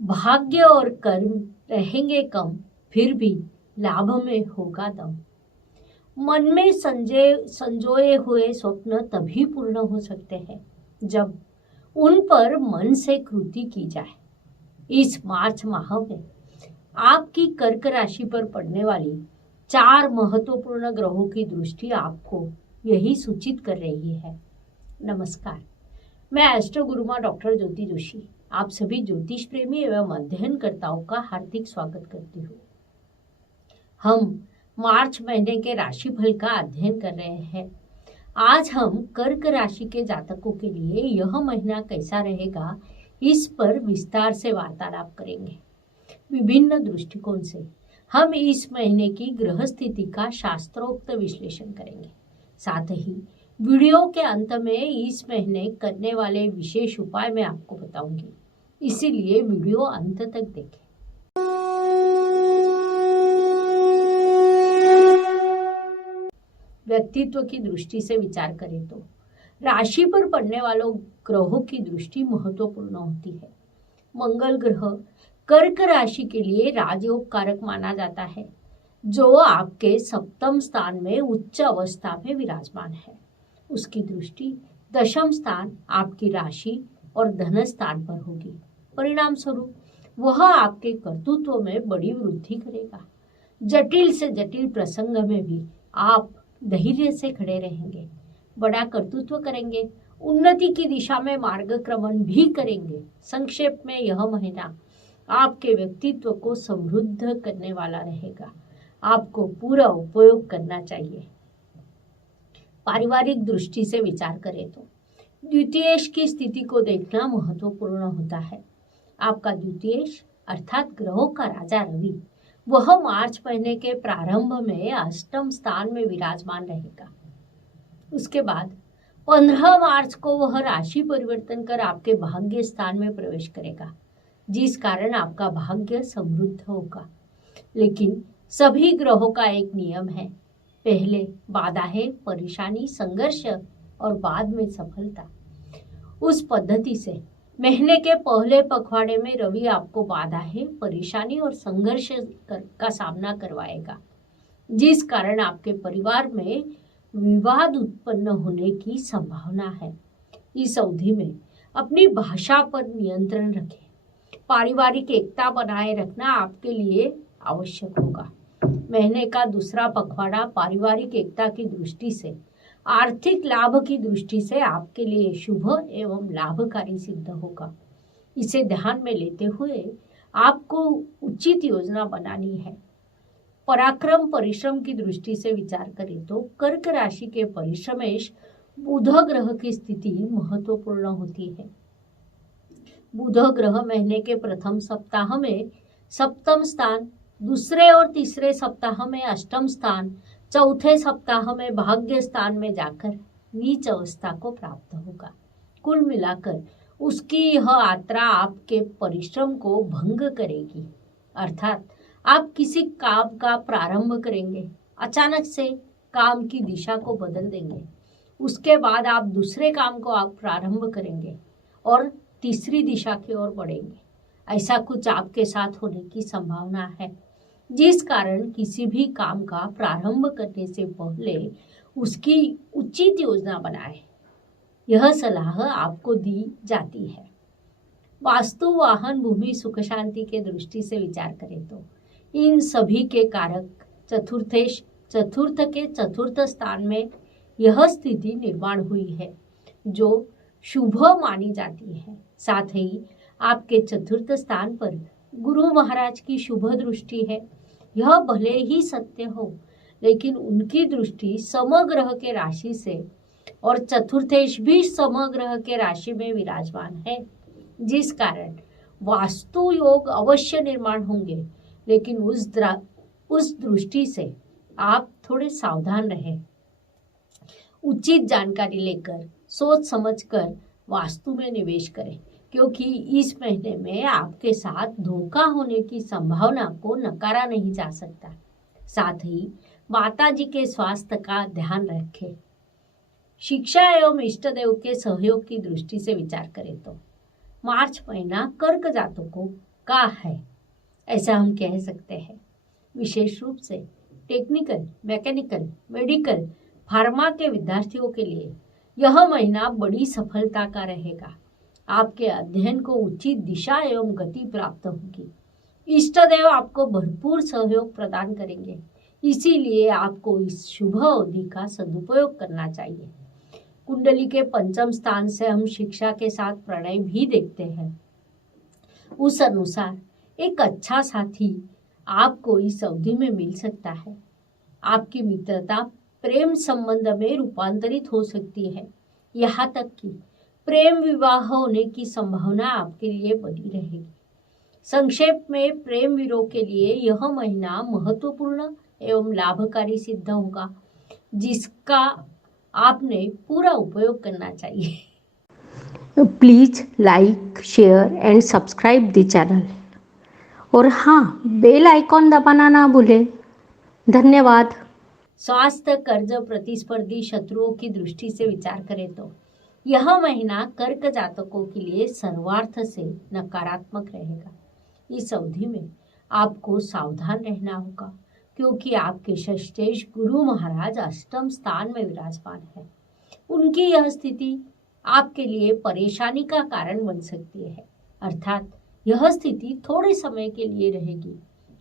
भाग्य और कर्म रहेंगे कम, फिर भी लाभ में होगा दम। मन में संजोए हुए स्वप्न तभी पूर्ण हो सकते हैं जब उन पर मन से कृति की जाए। इस मार्च माह में आपकी कर्क राशि पर पड़ने वाली 4 महत्वपूर्ण ग्रहों की दृष्टि आपको यही सूचित कर रही है। नमस्कार, मैं एस्ट्रो गुरुमा डॉक्टर ज्योति जोशी आप सभी ज्योतिष प्रेमी एवं अध्ययनकर्ताओं का हार्दिक स्वागत करती हूँ। हम मार्च महीने के राशिफल का अध्ययन कर रहे हैं। आज हम कर्क राशि के जातकों के लिए यह महीना कैसा रहेगा, इस पर विस्तार से वार्तालाप करेंगे। विभिन्न दृष्टिकोण से हम इस महीने की ग्रह स्थिति का शास्त्रोक्त विश्लेषण करेंगे। साथ ही वीडियो के अंत में इस महीने करने वाले विशेष उपाय मैं आपको बताऊंगी, इसीलिए वीडियो अंत तक देखें। व्यक्तित्व की दृष्टि से विचार करें तो राशि पर पड़ने वालों ग्रहों की दृष्टि महत्वपूर्ण होती है। मंगल ग्रह कर्क राशि के लिए राजयोग कारक माना जाता है, जो आपके सप्तम स्थान में उच्च अवस्था में विराजमान है। उसकी दृष्टि दशम स्थान, आपकी राशि और धन स्थान पर होगी। परिणाम स्वरूप वह आपके कर्तृत्व में बड़ी वृद्धि करेगा। जटिल से जटिल प्रसंग में भी आप धैर्य से खड़े रहेंगे, बड़ा कर्तृत्व करेंगे, उन्नति की दिशा में मार्गक्रमण भी करेंगे। संक्षेप में यह महीना आपके व्यक्तित्व को समृद्ध करने वाला रहेगा। आपको पूरा उपयोग करना चाहिए। पारिवारिक दृष्टि से विचार करें तो द्वितीयेश की स्थिति को देखना महत्वपूर्ण होता है। आपका द्वितीयेश अर्थात ग्रहों का राजा रवि, वह मार्च महीने के प्रारंभ में अष्टम स्थान में विराजमान रहेगा। उसके बाद 15 मार्च को वह राशि परिवर्तन कर आपके भाग्य स्थान में प्रवेश करेगा, जिस कारण आपका भाग्य समृद्ध होगा। लेकिन सभी ग्रहों का एक नियम है, पहले बाधाएं, परेशानी, संघर्ष और बाद में सफलता। उस पद्धति से महीने के पहले पखवाड़े में रवि आपको बाधाएं, परेशानी और संघर्ष का सामना करवाएगा, जिस कारण आपके परिवार में विवाद उत्पन्न होने की संभावना है। इस अवधि में अपनी भाषा पर नियंत्रण रखें। पारिवारिक एकता बनाए रखना आपके लिए आवश्यक होगा। महीने का दूसरा पखवाड़ा पारिवारिक एकता की दृष्टि से, आर्थिक लाभ की दृष्टि से आपके लिए शुभ एवं लाभकारी सिद्ध होगा। इसे ध्यान में लेते हुए आपको उचित योजना बनानी है। पराक्रम परिश्रम की दृष्टि से विचार करें तो कर्क राशि के परिश्रमेश बुध ग्रह की स्थिति महत्वपूर्ण होती है। बुध ग्रह महीने के प्रथम सप्ताह में सप्तम स्थान, दूसरे और तीसरे सप्ताह में अष्टम स्थान, चौथे सप्ताह में भाग्य स्थान में जाकर नीच अवस्था को प्राप्त होगा। कुल मिलाकर उसकी यह यात्रा आपके परिश्रम को भंग करेगी, अर्थात आप किसी काम का प्रारंभ करेंगे, अचानक से काम की दिशा को बदल देंगे। उसके बाद आप दूसरे काम को आप प्रारंभ करेंगे और तीसरी दिशा की ओर बढ़ेंगे। ऐसा कुछ आपके साथ होने की संभावना है, जिस कारण किसी भी काम का प्रारंभ करने से पहले उसकी उचित योजना बनाएं। यह सलाह आपको दी जाती है। वास्तु, वाहन, भूमि, सुख शांति के दृष्टि से विचार करें तो इन सभी के कारक चतुर्थ के चतुर्थ स्थान में यह स्थिति निर्माण हुई है, जो शुभ मानी जाती है। साथ ही आपके चतुर्थ स्थान पर गुरु महाराज की शुभ दृष्टि है। यह भले ही सत्य हो, लेकिन उनकी दृष्टि समग्रह के राशि से और चतुर्थेश भी समग्रह के राशि में विराजमान है, जिस कारण वास्तु योग अवश्य निर्माण होंगे। लेकिन उस दृष्टि से आप थोड़े सावधान रहें। उचित जानकारी लेकर सोच समझकर वास्तु में निवेश करें, क्योंकि इस महीने में आपके साथ धोखा होने की संभावना को नकारा नहीं जा सकता। साथ ही माता जी के स्वास्थ्य का ध्यान रखें। शिक्षा एवं इष्ट देव के सहयोग की दृष्टि से विचार करें तो मार्च महीना कर्क जातकों पक्का है, ऐसा हम कह सकते हैं। विशेष रूप से टेक्निकल, मैकेनिकल, मेडिकल, फार्मा के विद्यार्थियों के लिए यह महीना बड़ी सफलता का रहेगा। आपके अध्ययन को उचित दिशा एवं गति प्राप्त होगी। इष्टदेव आपको भरपूर सहयोग प्रदान करेंगे, इसीलिए आपको इस शुभ अवधि का सदुपयोग करना चाहिए। कुंडली के पंचम स्थान से हम शिक्षा के साथ प्रणय भी देखते हैं। उस अनुसार एक अच्छा साथी आपको इस अवधि में मिल सकता है। आपकी मित्रता प्रेम संबंध में रूपांतरित हो सकती है। यहाँ तक कि प्रेम विवाह होने की संभावना आपके लिए बनी रहेगी। संक्षेप में प्रेम वीरों के लिए यह महीना महत्वपूर्ण एवं लाभकारी सिद्ध होगा, जिसका आपने पूरा उपयोग करना चाहिए। Please like, share and subscribe the channel और हाँ, बेल आइकॉन दबाना ना भूलें। धन्यवाद। स्वास्थ्य, कर्ज, प्रतिस्पर्धी शत्रुओं की दृष्टि से विचार करें तो यह महीना कर्क जातकों के लिए सर्वार्थ से नकारात्मक रहेगा। इस अवधि में आपको सावधान रहना होगा, क्योंकि आपके षष्ठेश गुरु महाराज अष्टम स्थान में विराजमान है। उनकी यह स्थिति आपके लिए परेशानी का कारण बन सकती है, अर्थात यह स्थिति थोड़े समय के लिए रहेगी,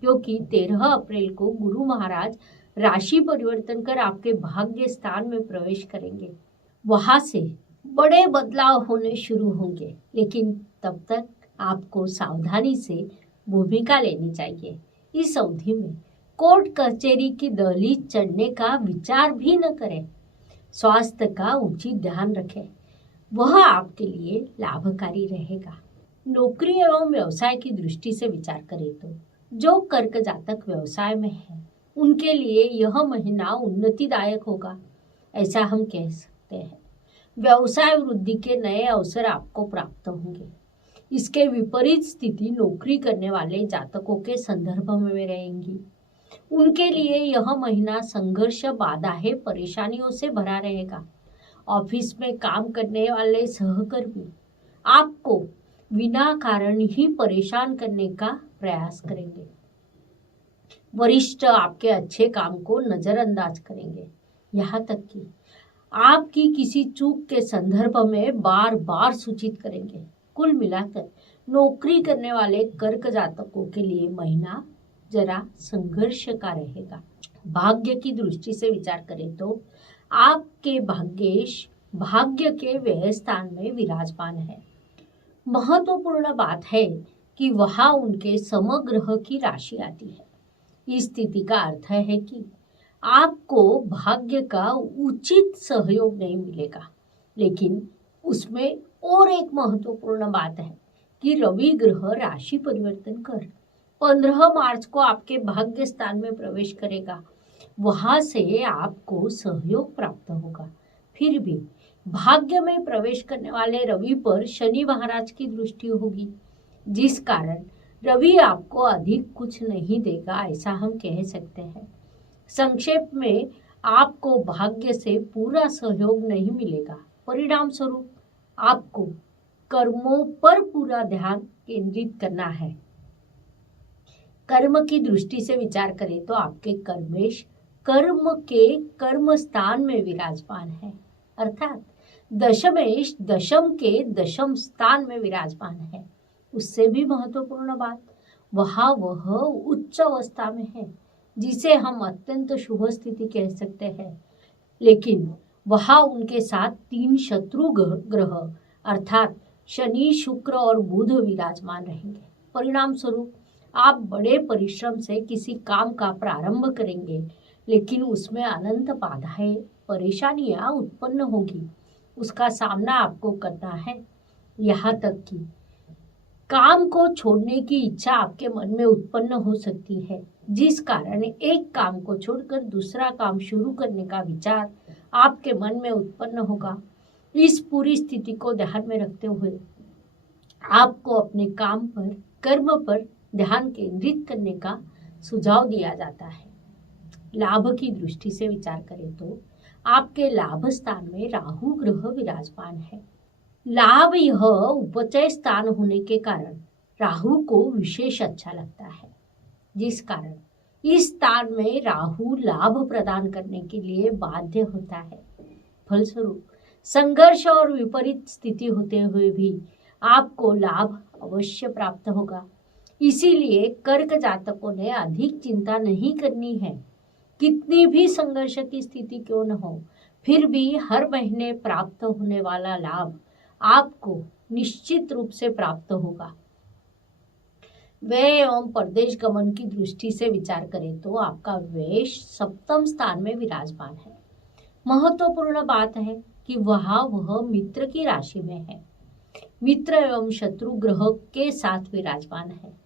क्योंकि 13 अप्रैल को गुरु महाराज राशि परिवर्तन कर आपके भाग्य स्थान में प्रवेश करेंगे। वहां से बड़े बदलाव होने शुरू होंगे, लेकिन तब तक आपको सावधानी से भूमिका लेनी चाहिए। इस अवधि में कोर्ट कचहरी की दहलीज चढ़ने का विचार भी न करें। स्वास्थ्य का उचित ध्यान रखें, वह आपके लिए लाभकारी रहेगा। नौकरी एवं व्यवसाय की दृष्टि से विचार करें तो जो कर्क जातक व्यवसाय में है, उनके लिए यह महीना उन्नतिदायक होगा, ऐसा हम कह सकते हैं। व्यवसाय वृद्धि के नए अवसर आपको प्राप्त होंगे। इसके विपरीत स्थिति नौकरी करने वाले जातकों के संदर्भ में रहेंगी। उनके लिए यह महीना संघर्ष, बाधाएं, परेशानियों से भरा रहेगा। ऑफिस में काम करने वाले सहकर्मी आपको बिना कारण ही परेशान करने का प्रयास करेंगे। वरिष्ठ आपके अच्छे काम को नजरअंदाज करेंगे। यहाँ तक कि आपकी किसी चूक के संदर्भ में बार बार सूचित करेंगे। कुल मिलाकर नौकरी करने वाले कर्क जातकों के लिए महीना जरा संघर्ष का रहेगा। भाग्य की दृष्टि से विचार करें तो आपके भाग्येश भाग्य के व्यय स्थान में विराजमान है। महत्वपूर्ण बात है कि वहां उनके समग्रह की राशि आती है। इस स्थिति का अर्थ है कि आपको भाग्य का उचित सहयोग नहीं मिलेगा, लेकिन उसमें और एक महत्वपूर्ण बात है कि रवि ग्रह राशि परिवर्तन कर 15 मार्च को आपके भाग्य स्थान में प्रवेश करेगा। वहां से आपको सहयोग प्राप्त होगा। फिर भी भाग्य में प्रवेश करने वाले रवि पर शनि महाराज की दृष्टि होगी, जिस कारण रवि आपको अधिक कुछ नहीं देगा, ऐसा हम कह सकते हैं। संक्षेप में आपको भाग्य से पूरा सहयोग नहीं मिलेगा। परिणाम स्वरूप आपको कर्मों पर पूरा ध्यान केंद्रित करना है। कर्म की दृष्टि से विचार करें तो आपके कर्मेश कर्म के कर्म स्थान में विराजमान है, अर्थात दशमेश दशम के दशम स्थान में विराजमान है। उससे भी महत्वपूर्ण बात, वह उच्च अवस्था में है, जिसे हम अत्यंत शुभ स्थिति कह सकते हैं। लेकिन वहां उनके साथ 3 शत्रु ग्रह अर्थात शनि, शुक्र और बुध विराजमान रहेंगे। परिणाम स्वरूप आप बड़े परिश्रम से किसी काम का प्रारंभ करेंगे, लेकिन उसमें अनंत बाधाएं, परेशानियां उत्पन्न होगी। उसका सामना आपको करना है। यहाँ तक कि काम को छोड़ने की इच्छा आपके मन में उत्पन्न हो सकती है, जिस कारण एक काम को छोड़कर दूसरा काम शुरू करने का विचार आपके मन में उत्पन्न होगा। इस पूरी स्थिति को ध्यान में रखते हुए आपको अपने काम पर, कर्म पर ध्यान केंद्रित करने का सुझाव दिया जाता है। लाभ की दृष्टि से विचार करें तो आपके लाभ स्थान में राहु ग्रह विराजमान है। लाभ यह उपचय स्थान होने के कारण राहु को विशेष अच्छा लगता है, जिस कारण इस स्थान में राहु लाभ प्रदान करने के लिए बाध्य होता है। फलस्वरूप संघर्ष और विपरीत स्थिति होते हुए भी आपको लाभ अवश्य प्राप्त होगा। इसीलिए कर्क जातकों ने अधिक चिंता नहीं करनी है। कितनी भी संघर्ष की स्थिति क्यों न हो, फिर भी हर महीने प्राप्त होने वाला लाभ आपको निश्चित रूप से प्राप्त होगा। व्यय एवं परदेश गमन की दृष्टि से विचार करें तो आपका व्यय सप्तम स्थान में विराजमान है। महत्वपूर्ण बात है कि वह मित्र की राशि में है, मित्र एवं शत्रु ग्रह के साथ विराजमान है।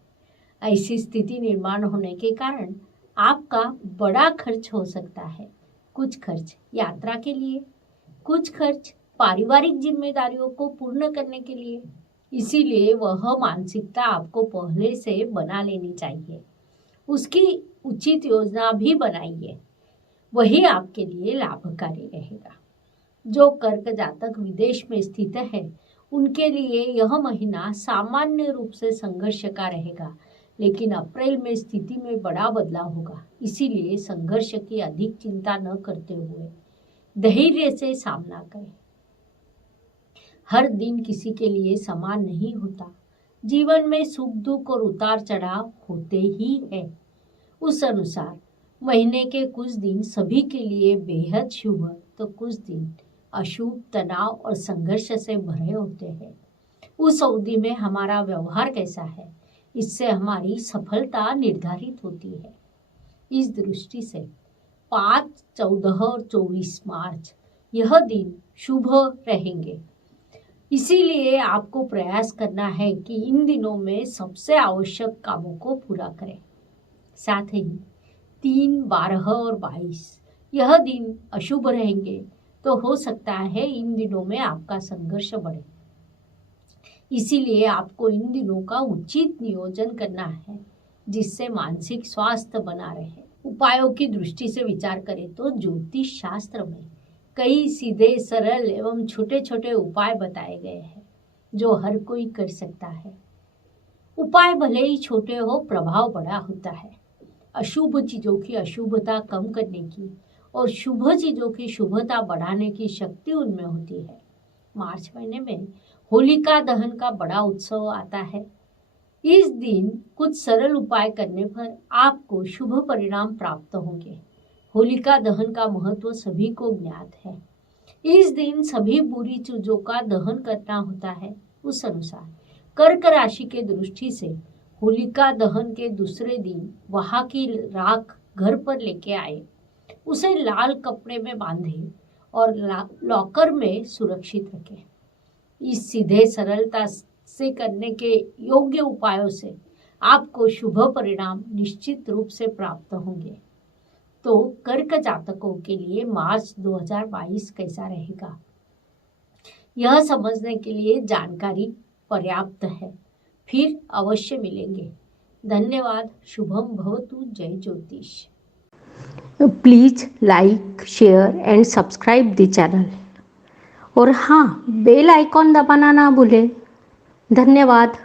ऐसी स्थिति निर्माण होने के कारण आपका बड़ा खर्च हो सकता है। कुछ खर्च यात्रा के लिए, कुछ खर्च पारिवारिक जिम्मेदारियों को पूर्ण करने के लिए। इसीलिए वह मानसिकता आपको पहले से बना लेनी चाहिए, उसकी उचित योजना भी बनाइए, वही आपके लिए लाभकारी रहेगा। जो कर्क जातक विदेश में स्थित है उनके लिए यह महीना सामान्य रूप से संघर्ष का रहेगा, लेकिन अप्रैल में स्थिति में बड़ा बदलाव होगा। इसीलिए संघर्ष की अधिक चिंता न करते हुए धैर्य से सामना करें। हर दिन किसी के लिए समान नहीं होता। जीवन में सुख दुख और उतार चढ़ाव होते ही है। उस अनुसार महीने के कुछ दिन सभी के लिए बेहद शुभ तो कुछ दिन अशुभ, तनाव और संघर्ष से भरे होते हैं। उस अवधि में हमारा व्यवहार कैसा है, इससे हमारी सफलता निर्धारित होती है। इस दृष्टि से 5, 14 और 24 मार्च यह दिन शुभ रहेंगे। इसीलिए आपको प्रयास करना है कि इन दिनों में सबसे आवश्यक कामों को पूरा करें। साथ ही 3, 12 और 22 यह दिन अशुभ रहेंगे, तो हो सकता है इन दिनों में आपका संघर्ष बढ़े। इसीलिए आपको इन दिनों का उचित नियोजन करना है, जिससे मानसिक स्वास्थ्य बना रहे। उपायों की दृष्टि से विचार करें तो ज्योतिष शास्त्र में कई सीधे, सरल एवं छोटे छोटे उपाय बताए गए हैं, जो हर कोई कर सकता है। उपाय भले ही छोटे हो, प्रभाव बड़ा होता है। अशुभ चीजों की अशुभता कम करने की और शुभ चीजों की शुभता बढ़ाने की शक्ति उनमें होती है। मार्च महीने में होलिका दहन का बड़ा उत्सव आता है। इस दिन कुछ सरल उपाय करने पर आपको शुभ परिणाम प्राप्त होंगे। होलिका दहन का महत्व सभी को ज्ञात है। इस दिन सभी बुरी चीजों का दहन करना होता है। उस अनुसार कर्क राशि के दृष्टि से होलिका दहन के दूसरे दिन वहां की राख घर पर लेके आए, उसे लाल कपड़े में बांधे और लॉकर में सुरक्षित रखें। इस सीधे सरलता से करने के योग्य उपायों से आपको शुभ परिणाम निश्चित रूप से प्राप्त होंगे। तो कर्क जातकों के लिए मार्च 2022 कैसा रहेगा, यह समझने के लिए जानकारी पर्याप्त है। फिर अवश्य मिलेंगे। धन्यवाद। शुभम भवतु। जय ज्योतिष। Please like, share and subscribe the channel. और हाँ, बेल आइकॉन दबाना ना भूलें। धन्यवाद।